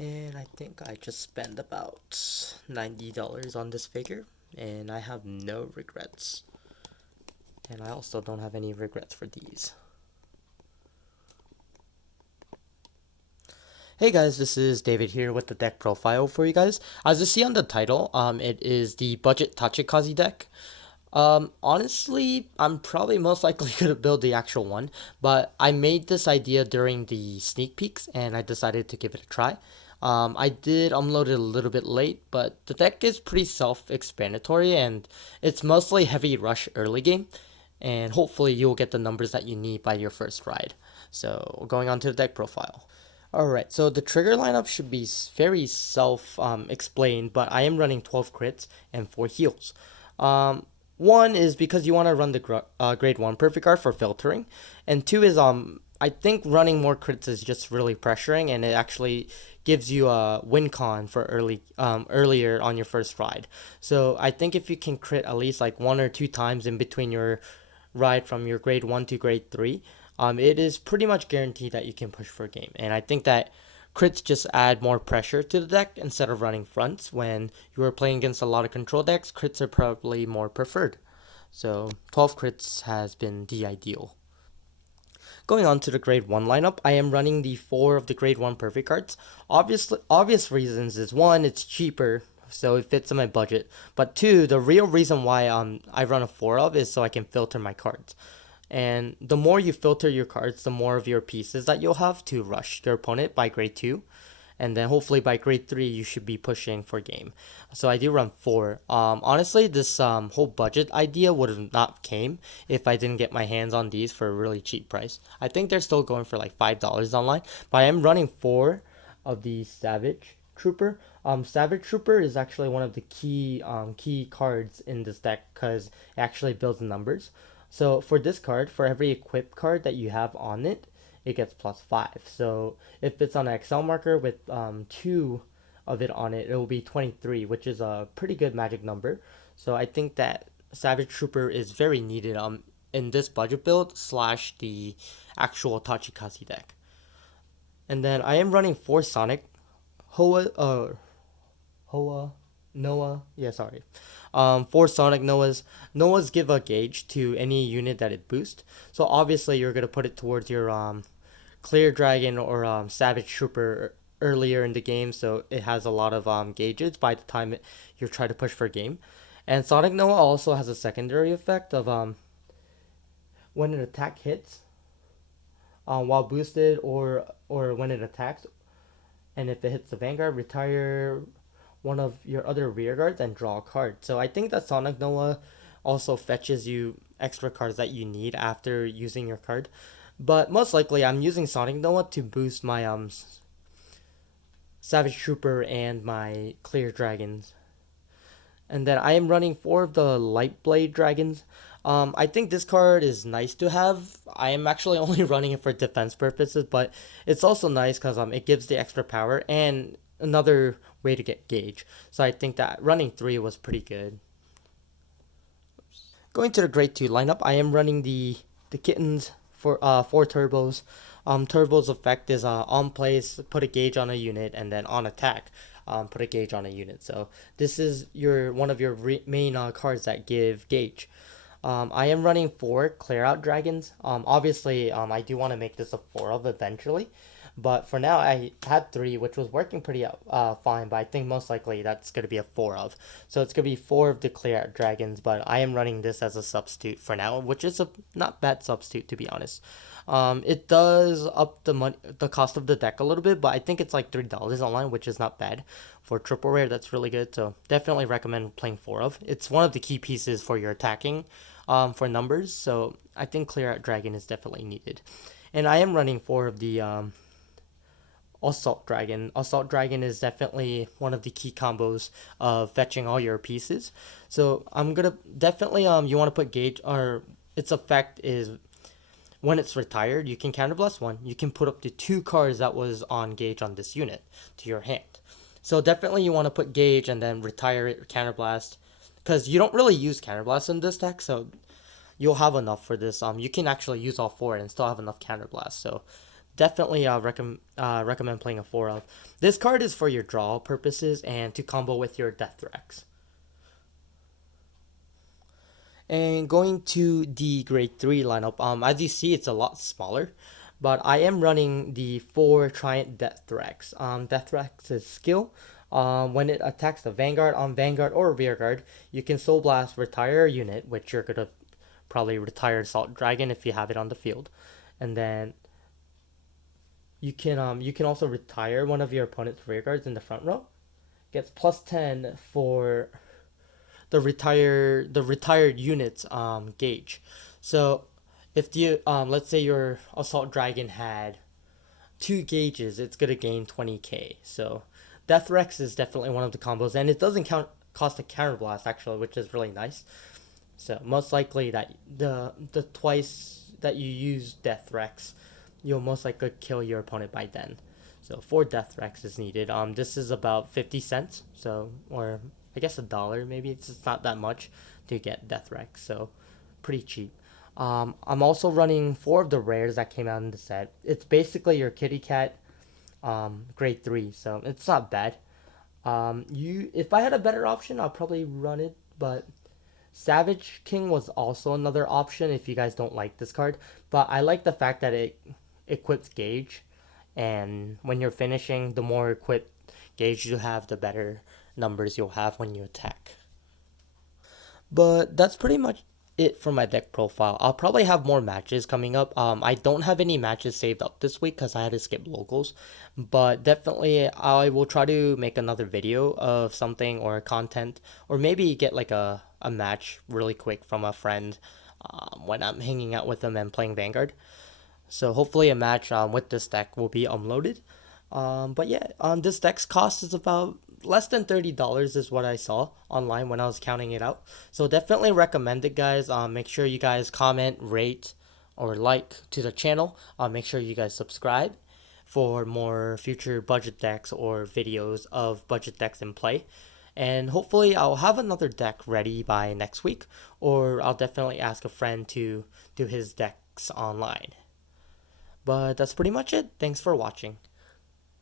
And I think I just spent about $90 on this figure, and I have no regrets. And I also don't have any regrets for these. Hey guys, this is David here with the deck profile for you guys. As you see on the title, it is the budget Tachikazi deck. Honestly, I'm probably most likely gonna build the actual one, but I made this idea during the sneak peeks and I decided to give it a try. I did upload it a little bit late, but the deck is pretty self-explanatory and it's mostly heavy rush early game, and hopefully you'll get the numbers that you need by your first ride. So going on to the deck profile. Alright, so the trigger lineup should be very self-explained, but I am running 12 crits and 4 heals. One is because you want to run the grade 1 perfect guard for filtering, and two is I think running more crits is just really pressuring, and it actually gives you a win con for earlier on your first ride. So I think if you can crit at least like 1 or 2 times in between your ride from your grade 1 to grade 3, it is pretty much guaranteed that you can push for a game. And I think that crits just add more pressure to the deck instead of running fronts. When you are playing against a lot of control decks, crits are probably more preferred. So 12 crits has been the ideal. Going on to the grade 1 lineup, I am running the 4 of the grade 1 perfect cards. Obvious reasons is 1, it's cheaper, so it fits in my budget. But 2, the real reason why I run a 4 of is so I can filter my cards. And the more you filter your cards, the more of your pieces that you'll have to rush your opponent by grade 2. And then hopefully by grade 3, you should be pushing for game. So I do run 4. Honestly, this whole budget idea would have not came if I didn't get my hands on these for a really cheap price. I think they're still going for like $5 online. But I am running 4 of the Savage Trooper. Savage Trooper is actually one of the key cards in this deck because it actually builds numbers. So for this card, for every equip card that you have on it, it gets +5. So if it's on an Excel marker with 2 of it on it, it will be 23, which is a pretty good magic number. So I think that Savage Trooper is very needed in this budget build slash the actual Tachikazi deck. And then I am running 4 Sonic Hoa Noah. Yeah, sorry. 4 Sonic Noahs. Noahs give a gauge to any unit that it boosts. So obviously you're gonna put it towards your Clear Dragon or Savage Trooper earlier in the game, so it has a lot of gauges by the time you're trying to push for game. And Sonic Noah also has a secondary effect of when an attack hits, while boosted or when it attacks, and if it hits the Vanguard, retire one of your other rear guards and draw a card. So I think that Sonic Noah also fetches you extra cards that you need after using your card. But most likely I'm using Sonic Noah to boost my Savage Trooper and my Clear Dragons. And then I am running 4 of the Light Blade Dragons. I think this card is nice to have. I am actually only running it for defense purposes, but it's also nice because it gives the extra power and another way to get gauge. So I think that running 3 was pretty good. Going to the grade 2 lineup, I am running the kittens for 4 turbos. Turbo's effect is on place, put a gauge on a unit, and then on attack, put a gauge on a unit. So this is one of your main cards that give gauge. I am running 4 clear out dragons. Obviously, I do want to make this a 4 of eventually. But for now, I had 3, which was working pretty fine. But I think most likely that's going to be a 4 of. So it's going to be 4 of the clear out dragons. But I am running this as a substitute for now, which is a not bad substitute to be honest. It does up the cost of the deck a little bit, but I think it's like $3 online, which is not bad for triple rare. That's really good. So definitely recommend playing 4 of. It's one of the key pieces for your attacking, for numbers. So I think clear out dragon is definitely needed. And I am running 4 of the Assault Dragon. Assault Dragon is definitely one of the key combos of fetching all your pieces. So I'm gonna definitely you want to put gauge, or its effect is when it's retired, you can counterblast 1. You can put up to 2 cards that was on gauge on this unit to your hand. So definitely you want to put gauge and then retire it, counterblast, because you don't really use counterblast in this deck, so you'll have enough for this. You can actually use all 4 and still have enough counterblast. So Definitely recommend playing a 4 of. This card is for your draw purposes and to combo with your Death Rex. And going to the grade 3 lineup, as you see, it's a lot smaller. But I am running the 4 Triant Death Rex. Death Rex's skill, when it attacks the Vanguard on Vanguard or Rearguard, you can Soul Blast retire a unit, which you're going to probably retire Assault Dragon if you have it on the field. And then you can also retire one of your opponent's rearguards in the front row. Gets plus 10 for the retired units gauge. So if you let's say your assault dragon had 2 gauges, it's gonna gain 20k. So Death Rex is definitely one of the combos, and it doesn't cost a counterblast actually, which is really nice. So most likely that the twice that you use Death Rex, you'll most likely kill your opponent by then. So 4 Death Rex is needed. This is about 50 cents. So, or I guess $1 maybe. It's not that much to get Death Rex. So pretty cheap. I'm also running 4 of the rares that came out in the set. It's basically your kitty cat grade 3. So it's not bad. If I had a better option, I'll probably run it, but Savage King was also another option if you guys don't like this card. But I like the fact that it equips gauge, and when you're finishing, the more equipped gauge you have, the better numbers you'll have when you attack. But that's pretty much it for my deck profile. I'll probably have more matches coming up. I don't have any matches saved up this week because I had to skip locals, but definitely I will try to make another video of something or content, or maybe get like a match really quick from a friend when I'm hanging out with them and playing Vanguard. So hopefully a match with this deck will be unloaded. But yeah, this deck's cost is about less than $30 is what I saw online when I was counting it out. So definitely recommend it, guys. Make sure you guys comment, rate, or like to the channel. Make sure you guys subscribe for more future budget decks or videos of budget decks in play. And hopefully I'll have another deck ready by next week, or I'll definitely ask a friend to do his decks online. But that's pretty much it. Thanks for watching.